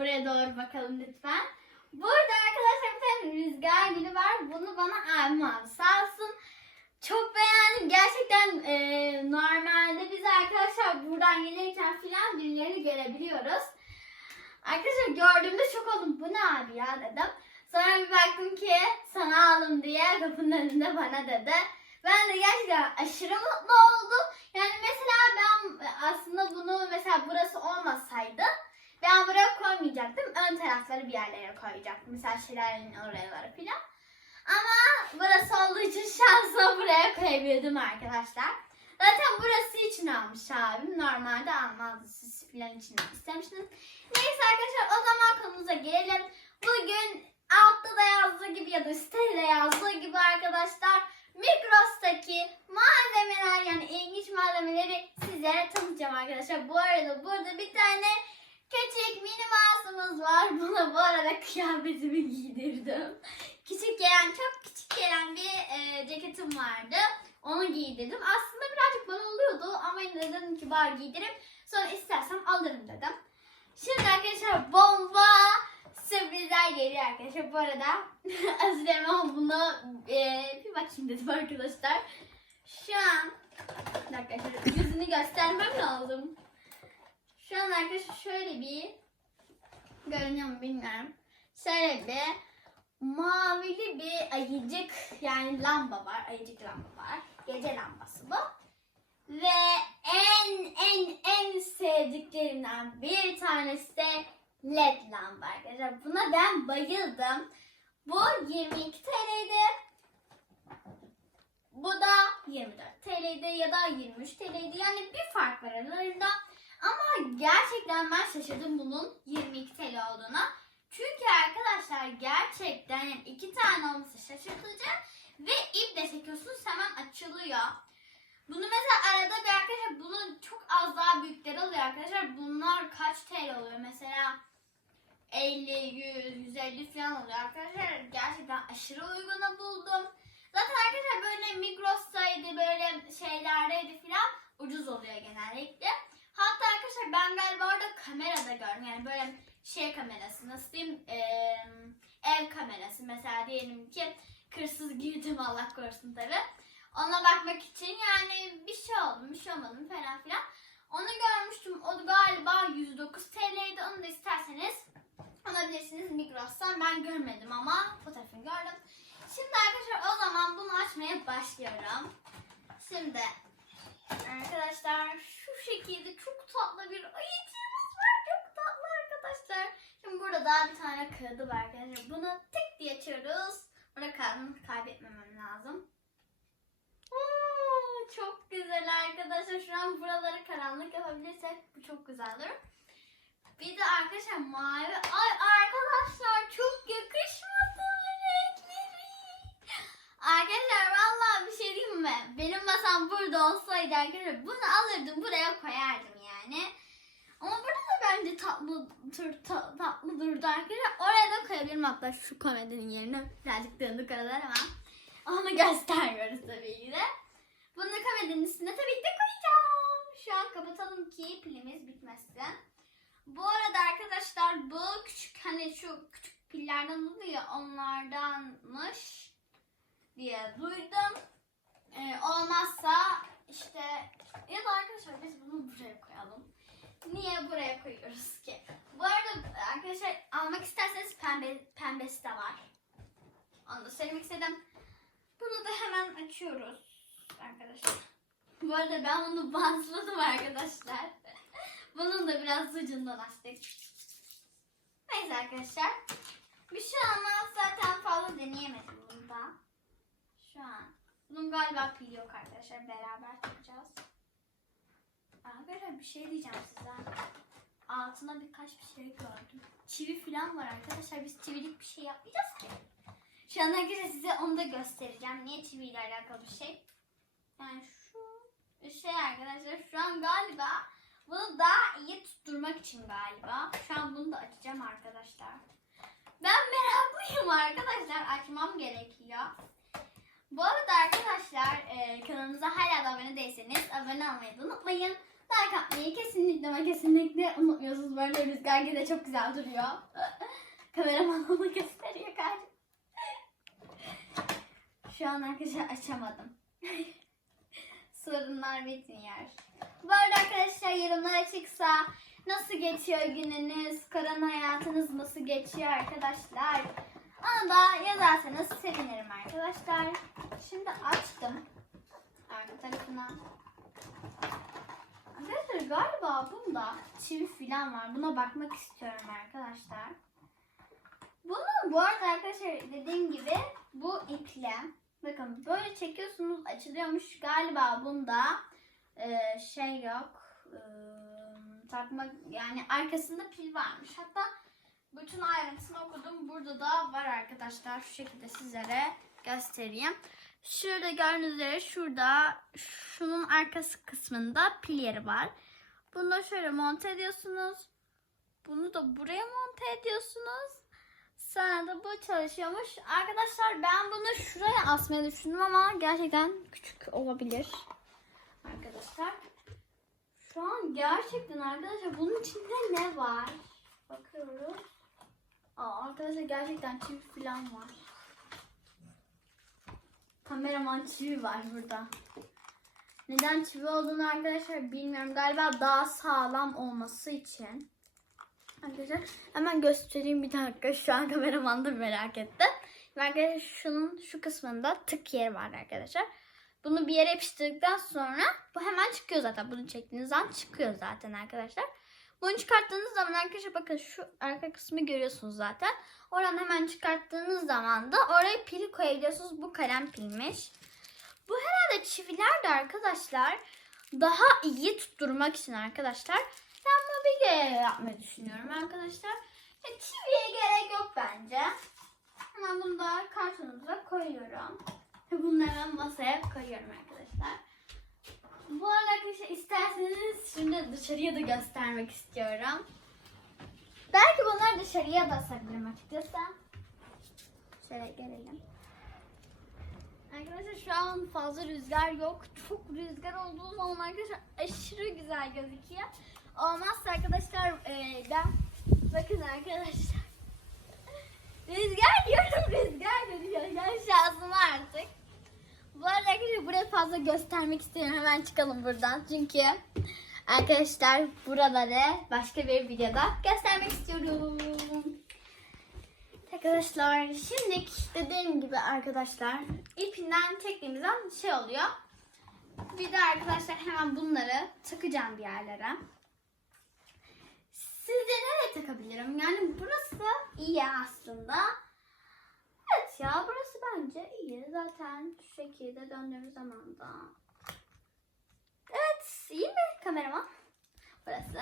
buraya doğru bakalım lütfen. Burada arkadaşlar bir tane rüzgar gülü var. Bunu bana abim aldı. Sağ olsun. Çok beğendim. Gerçekten e, normalde biz arkadaşlar buradan gelirken filan gülleri görebiliyoruz. Arkadaşlar gördüğümde şok oldum. Bu ne abi ya dedim. Sonra bir baktım ki sana aldım diye kapının önünde bana dedi. Ben de gerçekten aşırı mutlu oldum. Yani mesela ben aslında bunu mesela burası olmasaydı ben buraya koymayacaktım. Ön tarafları bir yerlere koyacaktım. Mesela şelalenin oralara falan. Ama burası olduğu için şansla buraya koyabiliyordum arkadaşlar. Zaten burası için almış abim. Normalde almazdı. Siz falan için istemiştiniz. Neyse arkadaşlar o zaman konumuza gelelim. Bugün altta da yazdığı gibi ya da sitede yazdığı gibi arkadaşlar Migros'taki malzemeler yani ilginç malzemeleri sizlere tanıtacağım arkadaşlar. Bu arada burada bir tane küçük mini mouse'umuz var. Buna bu arada kıyafetimi giydirdim. Küçük gelen, çok küçük gelen bir e, ceketim vardı. Onu giydirdim. Aslında birazcık bana oluyordu ama yine de dedim ki bari giydirip sonra istersem alırım dedim. Şimdi arkadaşlar bomba sürprizler geliyor arkadaşlar. Bu arada Azrema bunu e, bir bakayım dedim arkadaşlar. Şu an şöyle yüzünü göstermem lazım. Şu an arkadaşlar şöyle bir görünüyor mu bilmiyorum. Şöyle bir mavili bir ayıcık yani lamba var. Ayıcık lamba var. Gece lambası bu. Ve en en en sevdiklerimden bir tanesi de led lamba arkadaşlar. Buna ben bayıldım. Bu 22 TL'ydi. Bu da 24 TL'ydi ya da 23 TL'ydi. Yani bir fark var aralarında. Ama gerçekten ben şaşırdım bunun 22 TL olduğuna. Çünkü arkadaşlar gerçekten yani iki tane olması şaşırtıcı ve ip de çekiyorsunuz hemen açılıyor. Bunu mesela arada bir arkadaşlar bunun çok az daha büyükleri oluyor arkadaşlar. Bunlar kaç TL oluyor mesela 50, 100, 150 falan oluyor arkadaşlar. Gerçekten aşırı uyguna buldum. Zaten arkadaşlar böyle Migros'taydı böyle şeylerdeydi falan ucuz oluyor genellikle. Hatta arkadaşlar ben galiba orada kamerada gördüm. Yani böyle şey kamerası nasıl diyeyim eee, ev kamerası mesela diyelim ki kırsız girdim Allah korusun tabi. Ona bakmak için yani bir şey oldu bir şey olmadı mı falan filan. Onu görmüştüm. O galiba 109 TL'ydi. Onu da isterseniz alabilirsiniz Migros'tan. Ben görmedim ama fotoğrafını gördüm. Şimdi arkadaşlar o zaman bunu açmaya başlıyorum. Şimdi arkadaşlar şu şekilde çok tatlı bir ayıcığımız var. Çok tatlı arkadaşlar. Şimdi burada daha bir tane kağıdı var arkadaşlar. Bunu tık diye açıyoruz. Burada kağıdını kaybetmemem lazım. Oo, çok güzel arkadaşlar. Şu an buraları karanlık yapabilirsek bu çok güzel olur. Bir de arkadaşlar mavi. Ay arkadaşlar çok yakışmadı renkleri. Arkadaşlar vallahi bir şey diyeyim mi? Benim masam burada olsaydı arkadaşlar bunu alırdım buraya koyardım yani. Ama burada da bence tatlı tür, ta- tatlı durdu arkadaşlar. Oraya da koyabilirim hatta şu komedinin yerine. Birazcık döndük aralar ama. Onu göstermiyoruz tabii ki de. Bunu komedinin üstüne tabii ki de koyacağım. Şu an kapatalım ki pilimiz bitmesin. Bu arada arkadaşlar bu küçük hani şu küçük pillerden oluyor onlardanmış diye duydum. Ee, olmazsa işte ya da arkadaşlar biz bunu buraya koyalım. Niye buraya koyuyoruz ki? Bu arada arkadaşlar almak isterseniz pembe, pembesi de var. Onu da söylemek istedim. Bunu da hemen açıyoruz arkadaşlar. Bu arada ben bunu bantladım arkadaşlar. Bunun da biraz ucundan açtık. Neyse arkadaşlar. Bir şey olmaz zaten fazla deneyemedim bunu da. Şu an. Bunun galiba pili yok arkadaşlar. Beraber takacağız. Arkadaşlar bir şey diyeceğim size. Altına birkaç bir şey gördüm. Çivi falan var arkadaşlar. Biz çivilik bir şey yapmayacağız ki. Şu an arkadaşlar size onu da göstereceğim. Niye çiviyle alakalı bir şey? Yani şu şey arkadaşlar şu an galiba bunu daha iyi tutturmak için galiba. Şu an bunu da açacağım arkadaşlar. Ben meraklıyım arkadaşlar. Açmam gerekiyor. Bu arada arkadaşlar e, kanalımıza hala da abone değilseniz abone olmayı da unutmayın. Like atmayı kesinlikle ama kesinlikle unutmuyorsunuz. Böyle rüzgar gibi de çok güzel duruyor. Kameraman onu gösteriyor kardeşim. Şu an arkadaşlar açamadım. Sorunlar bitmiyor. Bu arada arkadaşlar yorumlara çıksa nasıl geçiyor gününüz, korona hayatınız nasıl geçiyor arkadaşlar? Onu da yazarsanız sevinirim arkadaşlar. Şimdi açtım. Arka tarafına. Arkadaşlar galiba bunda çivi falan var. Buna bakmak istiyorum arkadaşlar. Bunu bu arada arkadaşlar dediğim gibi bu iple bakın böyle çekiyorsunuz açılıyormuş. Galiba bunda e, şey yok. E, takma yani arkasında pil varmış. Hatta bütün ayrıntısını okudum. Burada da var arkadaşlar. Şu şekilde sizlere göstereyim. Şurada gördüğünüz üzere şurada şunun arkası kısmında pil yeri var. Bunu da şöyle monte ediyorsunuz. Bunu da buraya monte ediyorsunuz. Sonra da bu çalışıyormuş. Arkadaşlar ben bunu şuraya asmayı düşündüm ama gerçekten küçük olabilir. Arkadaşlar. Şu an gerçekten arkadaşlar bunun içinde ne var? Bakıyoruz. Aa, arkadaşlar gerçekten çivi falan var. Kameraman çivi var burada. Neden çivi olduğunu arkadaşlar bilmiyorum. Galiba daha sağlam olması için. Arkadaşlar hemen göstereyim bir dakika. Şu an kameraman da merak etti. Arkadaşlar şunun şu kısmında tık yeri var arkadaşlar. Bunu bir yere yapıştırdıktan sonra bu hemen çıkıyor zaten. Bunu çektiğiniz zaman çıkıyor zaten arkadaşlar. Bunu çıkarttığınız zaman arkadaşlar bakın şu arka kısmı görüyorsunuz zaten. Oradan hemen çıkarttığınız zaman da oraya pil koyabiliyorsunuz. Bu kalem pilmiş. Bu herhalde çiviler de arkadaşlar daha iyi tutturmak için arkadaşlar. Ben mobilya yapmayı düşünüyorum arkadaşlar. Ya, çiviye gerek yok bence. Hemen bunu da kartonumuza koyuyorum. Bunları hemen masaya koyuyorum arkadaşlar. Bu arada arkadaşlar isterseniz şimdi dışarıya da göstermek istiyorum. Belki bunları dışarıya da asabilirim açıkçası. Şöyle gelelim. Arkadaşlar şu an fazla rüzgar yok. Çok rüzgar olduğu zaman arkadaşlar aşırı güzel gözüküyor. Olmazsa arkadaşlar e, ben bakın arkadaşlar. Rüzgar diyorum rüzgar geliyor. Yani şansım artık. Bu arada arkadaşlar burayı fazla göstermek istiyorum. Hemen çıkalım buradan. Çünkü arkadaşlar buraları başka bir videoda göstermek istiyorum. Arkadaşlar şimdi dediğim gibi arkadaşlar ipinden çektiğimizden şey oluyor. Bir de arkadaşlar hemen bunları takacağım bir yerlere. Sizce nereye takabilirim? Yani burası iyi aslında. Ya burası bence iyi. Zaten şu şekilde döndüğümüz zaman da. Evet iyi mi kameraman? Burası.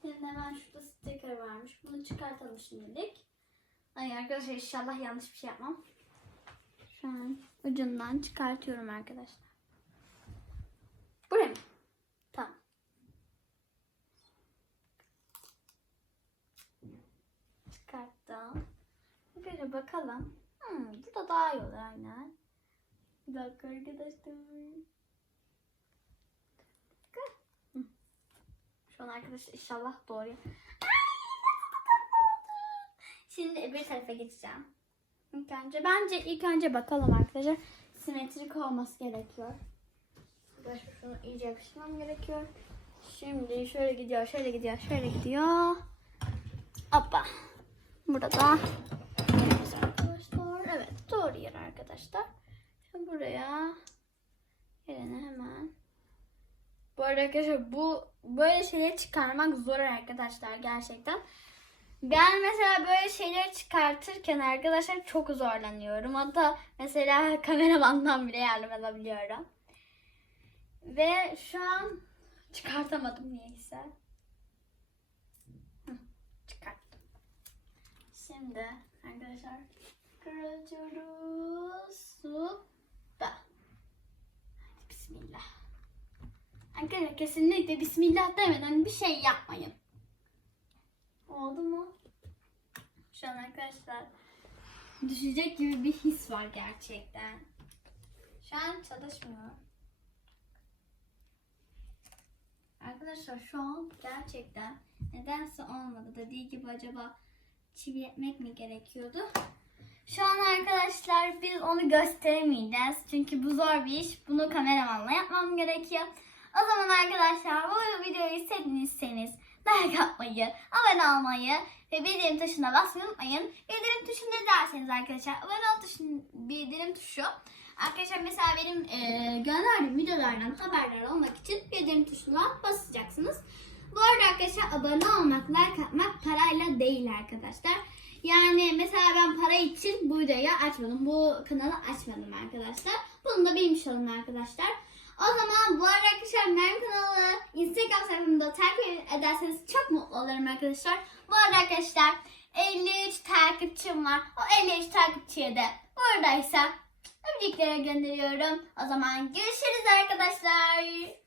Şimdi hemen şurada sticker varmış. Bunu çıkartalım şimdilik. Ay arkadaşlar inşallah yanlış bir şey yapmam. Şu an ucundan çıkartıyorum arkadaşlar. Buraya mı? Tamam. Çıkarttım. Bir bakalım. Hmm, bu da daha iyi olur aynen. Bir dakika arkadaşlar. Şu an arkadaşlar inşallah doğru. Şimdi öbür tarafa geçeceğim. İlk önce bence ilk önce bakalım arkadaşlar. Simetrik olması gerekiyor. Arkadaşlar şunu iyice yapıştırmam gerekiyor. Şimdi şöyle gidiyor, şöyle gidiyor, şöyle gidiyor. Hoppa. Burada arkadaşlar. Evet doğru yer arkadaşlar. Buraya yerine hemen. Bu arada arkadaşlar bu böyle şeyleri çıkarmak zor arkadaşlar gerçekten. Ben mesela böyle şeyleri çıkartırken arkadaşlar çok zorlanıyorum. Hatta mesela kameramandan bile yardım alabiliyorum. Ve şu an çıkartamadım niyeyse. Hı, çıkarttım. Şimdi arkadaşlar kırıyoruz. Hoppa. Hadi bismillah. Arkadaşlar kesinlikle bismillah demeden bir şey yapmayın. Oldu mu? Şu an arkadaşlar düşecek gibi bir his var gerçekten. Şu an çalışmıyor. Arkadaşlar şu an gerçekten nedense olmadı. Dediği gibi acaba çivi etmek mi gerekiyordu? Şu an arkadaşlar biz onu gösteremeyeceğiz. Çünkü bu zor bir iş. Bunu kameramanla yapmam gerekiyor. O zaman arkadaşlar bu videoyu istediyseniz like atmayı, abone olmayı ve bildirim tuşuna basmayı unutmayın. Bildirim tuşu ne derseniz arkadaşlar abone ol tuşun bildirim tuşu. Arkadaşlar mesela benim e, gönderdiğim videolardan haberdar olmak için bildirim tuşuna basacaksınız. Bu arada arkadaşlar abone olmak, like atmak parayla değil arkadaşlar. Yani mesela ben para için bu videoyu açmadım. Bu kanalı açmadım arkadaşlar. Bunu da bilmiş olun arkadaşlar. O zaman bu arkadaşlar benim kanalı Instagram sayfamda takip ederseniz çok mutlu olurum arkadaşlar. Bu arkadaşlar 53 takipçim var. O 53 takipçiye de buradaysa öpücükleri gönderiyorum. O zaman görüşürüz arkadaşlar.